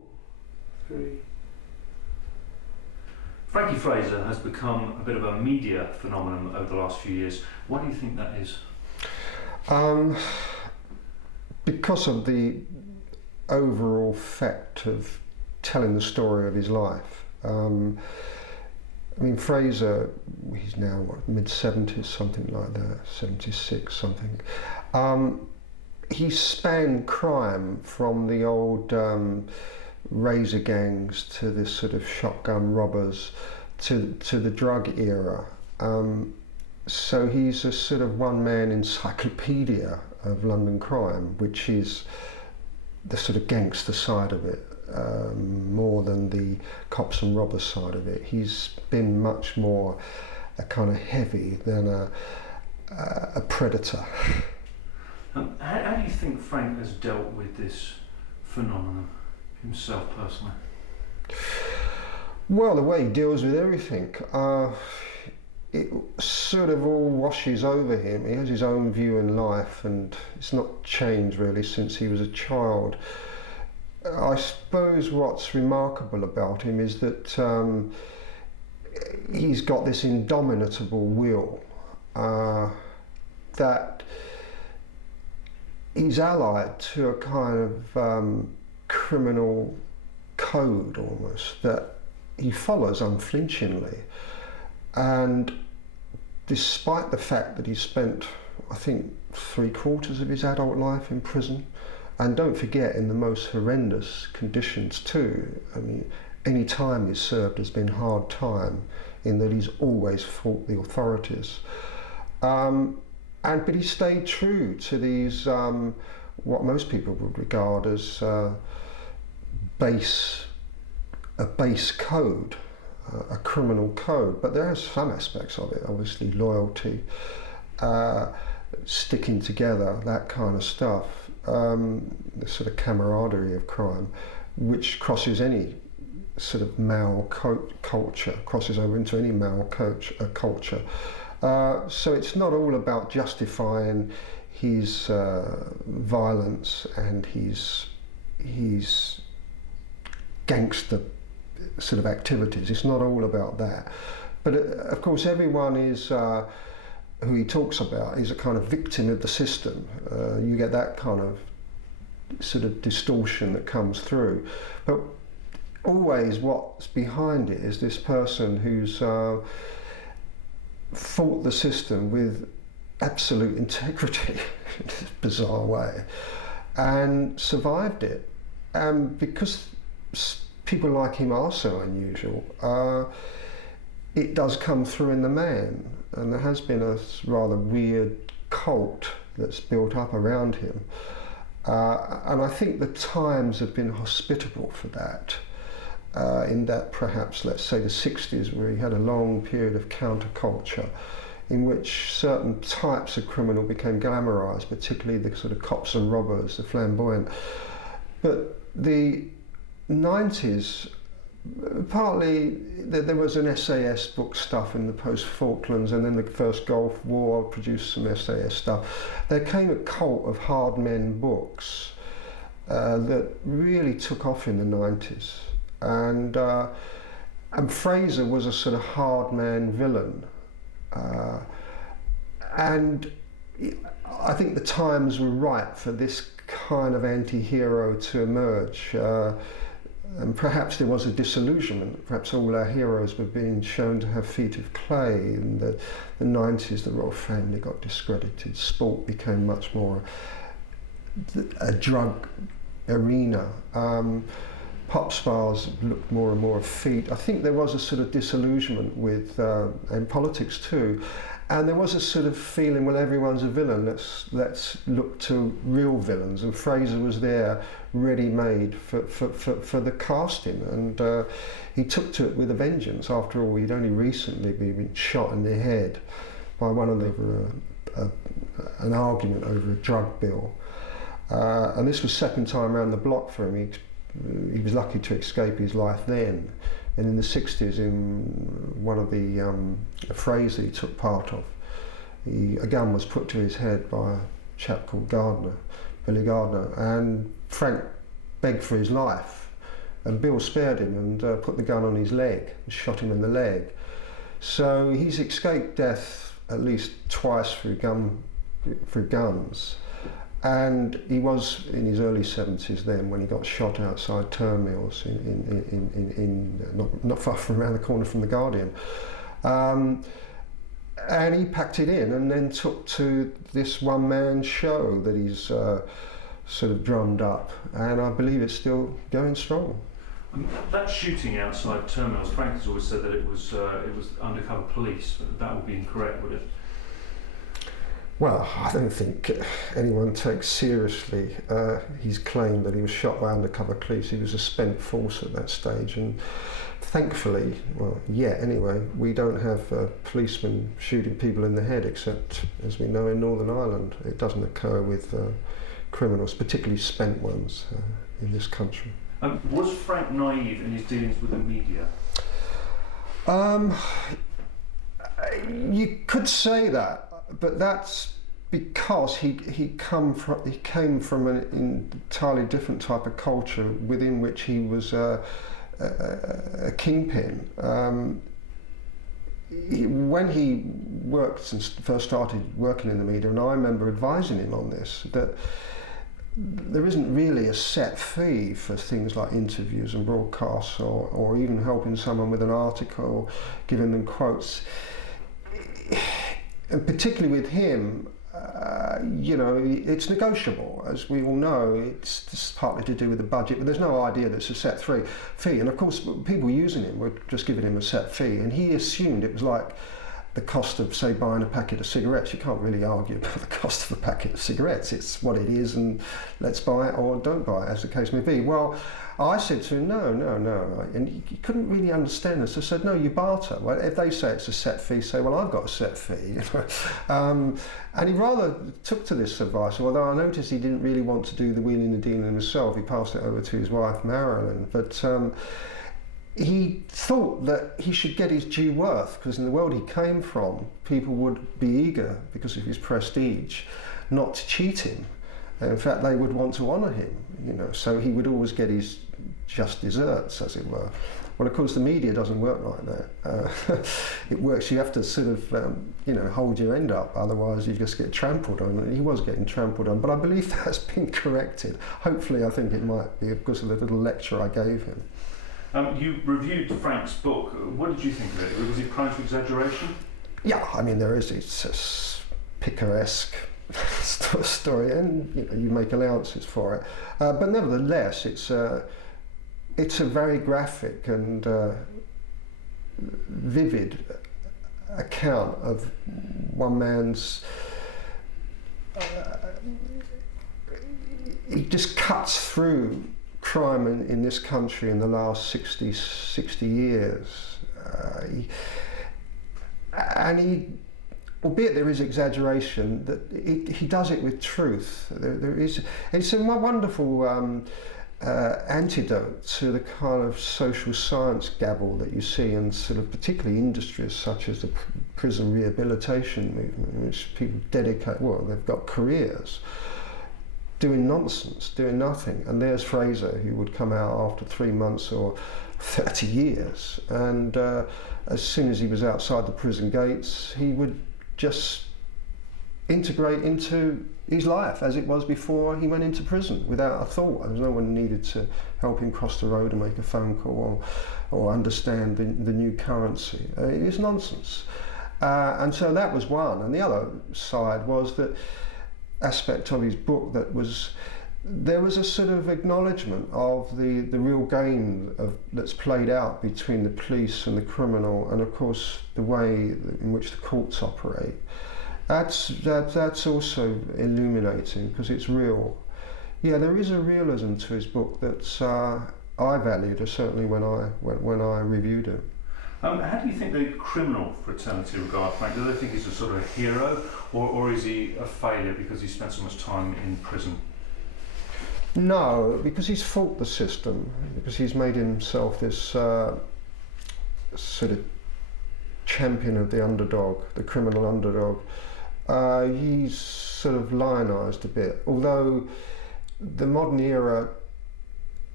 3. Frankie Fraser has become a bit of a media phenomenon over the last few years. Why do you think that is? Because of the overall fact of telling the story of his life. I mean, Fraser, he's now what, mid-70s, something like that, 76 something. He spanned crime from the old razor gangs to this sort of shotgun robbers to the drug era. So he's a sort of one-man encyclopedia of London crime, which is the sort of gangster side of it, more than the cops and robbers side of it. He's been much more a kind of heavy than a predator. How do you think Frank has dealt with this phenomenon himself personally? Well, the way he deals with everything, it sort of all washes over him. He has his own view in life, and it's not changed really since he was a child. I suppose what's remarkable about him is that he's got this indomitable will, that he's allied to a kind of criminal code almost that he follows unflinchingly. And despite the fact that he spent, I think, 3/4 of his adult life in prison, and don't forget, in the most horrendous conditions too. I mean, any time he's served has been hard time, in that he's always fought the authorities. But he stayed true to these, what most people would regard as a base code, a criminal code. But there are some aspects of it, obviously loyalty, sticking together, that kind of stuff, the sort of camaraderie of crime, which crosses any sort of male culture, crosses over into any male culture. So it's not all about justifying his violence and his gangster sort of activities. It's not all about that. But of course, everyone is who he talks about is a kind of victim of the system. You get that kind of sort of distortion that comes through. But always what's behind it is this person who's fought the system with absolute integrity in this bizarre way and survived it. And because people like him are so unusual, it does come through in the man. And there has been a rather weird cult that's built up around him. And I think the times have been hospitable for that, in that perhaps, let's say the 60s, where he had a long period of counterculture in which certain types of criminal became glamorized, particularly the sort of cops and robbers, the flamboyant. But the 90s, partly there was an SAS book stuff in the post-Falklands, and then the first Gulf War produced some SAS stuff. There came a cult of hard men books that really took off in the 90s. And Fraser was a sort of hard man villain. And I think the times were right for this kind of anti-hero to emerge. And perhaps there was a disillusionment. Perhaps all our heroes were being shown to have feet of clay. In the 90s, the royal family got discredited. Sport became much more a drug arena. Pop stars looked more and more effete. I think there was a sort of disillusionment with, and politics too. And there was a sort of feeling, well, everyone's a villain, let's look to real villains. And Fraser was there, ready-made for the casting. And he took to it with a vengeance. After all, he'd only recently been shot in the head by one of an argument over a drug bill. And this was second time around the block for him. He was lucky to escape his life then. And in the 60s, in one of the affrays that he took part of, a gun was put to his head by a chap called Billy Gardner, and Frank begged for his life. and Bill spared him and put the gun on his leg and shot him in the leg. So he's escaped death at least twice through guns. And he was in his early 70s then when he got shot outside Turnmills not far from around the corner from the Guardian. And he packed it in and then took to this one-man show that he's sort of drummed up, and I believe it's still going strong. That shooting outside Turnmills, Frank has always said that it was undercover police, but that would be incorrect, would it? Well, I don't think anyone takes seriously his claim that he was shot by undercover police. He was a spent force at that stage, and thankfully, well, yeah, anyway, we don't have policemen shooting people in the head, except, as we know, in Northern Ireland. It doesn't occur with criminals, particularly spent ones, in this country. Was Frank naive in his dealings with the media? You could say that. But that's because he came from an entirely different type of culture within which he was a kingpin. When he worked and first started working in the media, and I remember advising him on this, that there isn't really a set fee for things like interviews and broadcasts, or even helping someone with an article, giving them quotes. And particularly with him, you know, it's negotiable, as we all know. It's partly to do with the budget, but there's no idea that it's a set fee. And of course, people using him were just giving him a set fee, and he assumed it was like the cost of, say, buying a packet of cigarettes. You can't really argue about the cost of a packet of cigarettes. It's what it is, and let's buy it or don't buy it, as the case may be. Well, I said to him, no, and he couldn't really understand this. I said, no, you barter. Well, if they say it's a set fee, say, well, I've got a set fee. And he rather took to this advice, although I noticed he didn't really want to do the wheeling and dealing himself. He passed it over to his wife, Marilyn. But he thought that he should get his due worth, because in the world he came from, people would be eager, because of his prestige, not to cheat him. In fact, they would want to honour him, you know, so he would always get his just desserts, as it were. Well, of course, the media doesn't work like that. It works, you have to sort of, you know, hold your end up, otherwise you just get trampled on. And he was getting trampled on, but I believe that's been corrected. Hopefully, I think it might be because of the little lecture I gave him. You reviewed Frank's book. What did you think of it? Was it prone to exaggeration? Yeah, I mean, it's a picaresque story, and you know, you make allowances for it. But nevertheless, it's a very graphic and vivid account of one man's. He just cuts through crime in this country in the last 60 years. Albeit there is exaggeration, that he does it with truth. There is, it's a wonderful antidote to the kind of social science gabble that you see in sort of particularly industries such as the prison rehabilitation movement, in which people dedicate, well, they've got careers doing nonsense, doing nothing. And there's Fraser, who would come out after 3 months or 30 years, and as soon as he was outside the prison gates, he would just integrate into his life as it was before he went into prison, without a thought. There was no one needed to help him cross the road and make a phone call or understand the new currency. It is nonsense. And so that was one. And the other side was that aspect of his book that was, there was a sort of acknowledgement of the real game that's played out between the police and the criminal, and of course the way in which the courts operate. That's also illuminating, because it's real. Yeah, there is a realism to his book that I valued, certainly when I reviewed it. How do you think the criminal fraternity regard Frank? Do they think he's a sort of hero, or is he a failure because he spent so much time in prison? No, because he's fought the system, because he's made himself this sort of champion of the underdog, the criminal underdog. He's sort of lionised a bit, although the modern era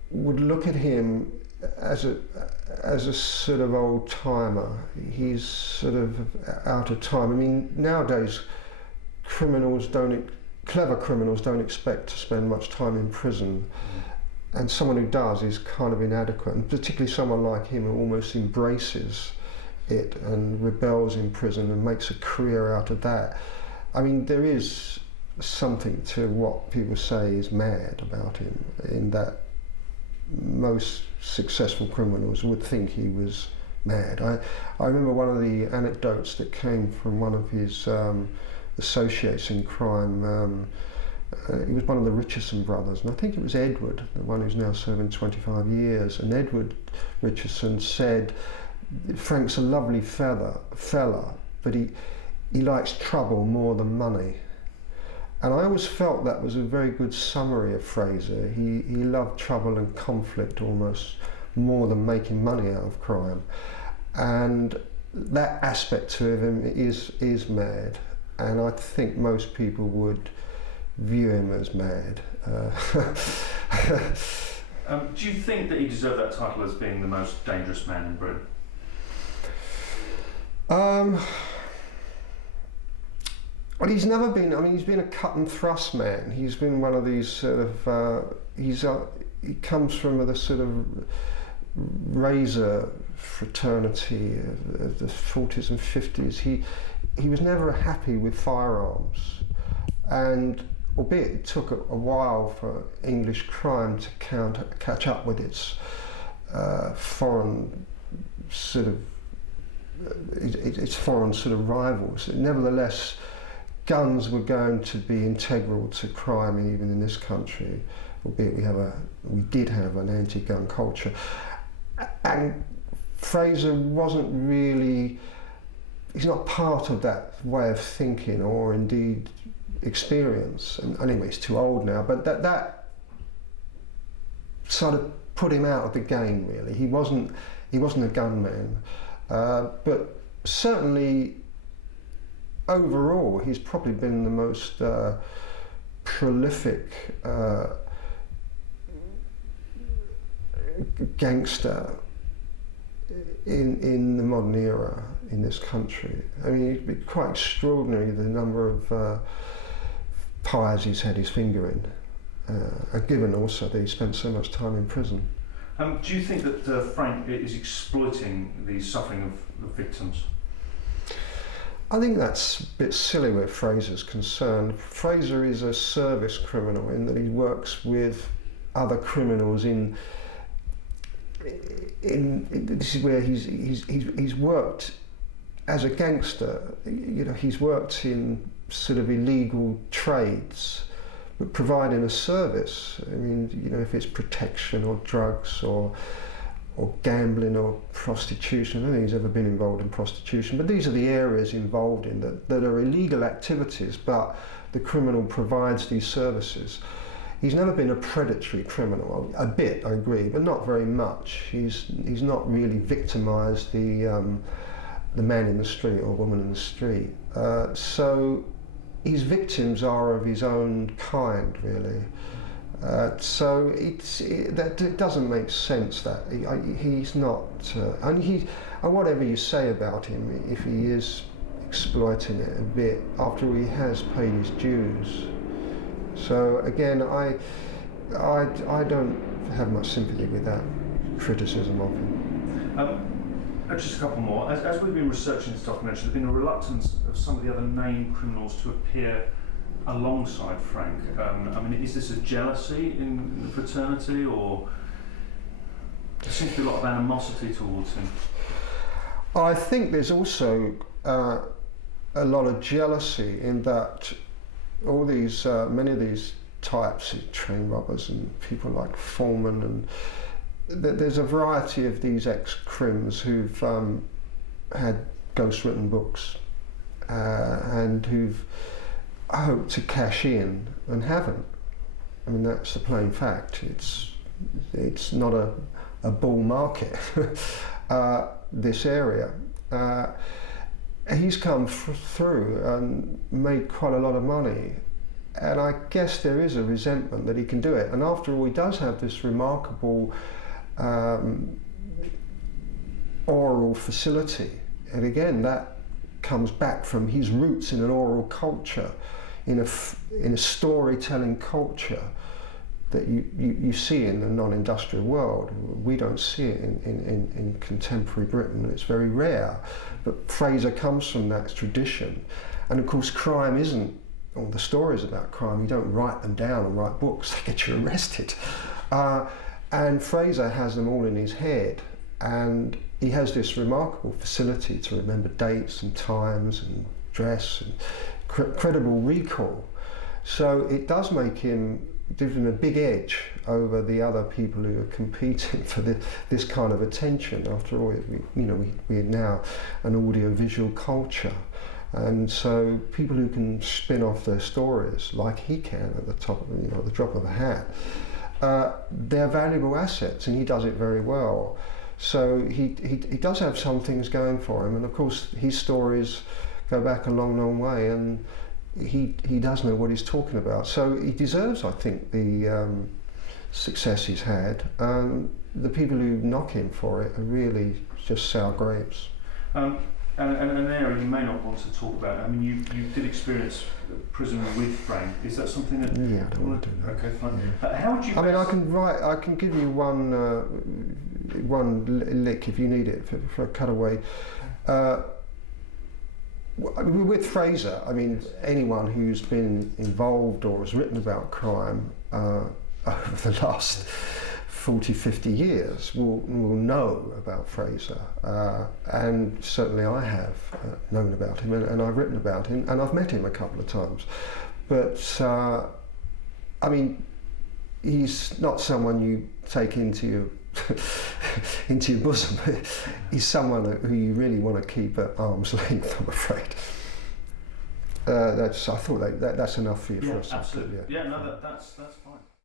would look at him as a sort of old timer. He's sort of out of time. I mean, nowadays clever criminals don't expect to spend much time in prison, and someone who does is kind of inadequate, and particularly someone like him who almost embraces it and rebels in prison and makes a career out of that. I mean, there is something to what people say is mad about him, in that most successful criminals would think he was mad. I remember one of the anecdotes that came from one of his associates in crime. He was one of the Richardson brothers, and I think it was Edward, the one who's now serving 25 years. And Edward Richardson said, "Frank's a lovely fella, but he likes trouble more than money." And I always felt that was a very good summary of Fraser. He loved trouble and conflict almost more than making money out of crime. And that aspect to him is mad. And I think most people would view him as mad. Do you think that he deserved that title as being the most dangerous man in Britain? Well, he's never been. I mean, he's been a cut and thrust man. He's been one of these sort of. He comes from the sort of razor fraternity of the 40s and 50s. He was never happy with firearms, and albeit it took a while for English crime to catch up with its foreign sort of rivals. Nevertheless, guns were going to be integral to crime even in this country, albeit we did have an anti-gun culture. And Fraser wasn't really, he's not part of that way of thinking or indeed experience. And anyway, he's too old now, but that sort of put him out of the game, really. He wasn't a gunman, but certainly overall he's probably been the most prolific gangster in the modern era in this country. I mean, it's been quite extraordinary the number of pies he's had his finger in, and given also that he spent so much time in prison. Do you think that Frank is exploiting the suffering of the victims? I think that's a bit silly where Fraser's concerned. Fraser is a service criminal in that he works with other criminals in this is where he's worked as a gangster. You know, he's worked in sort of illegal trades, but providing a service. I mean, you know, if it's protection or drugs or gambling or prostitution. I don't think he's ever been involved in prostitution, but these are the areas involved in that are illegal activities, but the criminal provides these services. He's never been a predatory criminal. A bit, I agree, but not very much. He's not really victimised the man in the street or woman in the street. So his victims are of his own kind, really. So it doesn't make sense that he's not, and whatever you say about him, if he is exploiting it a bit after he has paid his dues. So again, I don't have much sympathy with that criticism of him. Just a couple more. As we've been researching this documentary, there's been a reluctance of some of the other named criminals to appear alongside Frank. I mean, is this a jealousy in the fraternity, or there seems to be a lot of animosity towards him? I think there's also a lot of jealousy in that all these, many of these types of train robbers and people like Foreman, and there's a variety of these ex-crims who've had ghostwritten books and who've hoped to cash in and haven't. I mean, that's the plain fact. It's not a bull market, this area. He's come through and made quite a lot of money, and I guess there is a resentment that he can do it. And after all, he does have this remarkable oral facility, and again that comes back from his roots in an oral culture, in a storytelling culture that you see in the non-industrial world. We don't see it in contemporary Britain. It's very rare, but Fraser comes from that tradition. And of course crime isn't, or the stories about crime, you don't write them down and write books, they get you arrested. And Fraser has them all in his head, and he has this remarkable facility to remember dates and times and dress and credible recall. So it does make him, give him a big edge over the other people who are competing for this kind of attention. After all, we're now an audio-visual culture. And so people who can spin off their stories like he can at the top, the drop of a hat, they're valuable assets, and he does it very well. So he does have some things going for him, and of course his stories go back a long, long way, and he does know what he's talking about. So he deserves, I think, the success he's had. The people who knock him for it are really just sour grapes. And an area you may not want to talk about. I mean, you did experience prison with Frank. Is that something that? Yeah, I don't want to do that. Okay, fine. Yeah. How would you? I can give you one lick if you need it for a cutaway. With Fraser, I mean, anyone who's been involved or has written about crime over the last 40, 50 years will know about Fraser, and certainly I have known about him, and I've written about him, and I've met him a couple of times. But I mean, he's not someone you take into your into your bosom. He's someone who you really want to keep at arm's length, I'm afraid. I thought that's enough for you. Yeah, for us. Absolutely. Yeah, no, that's fine.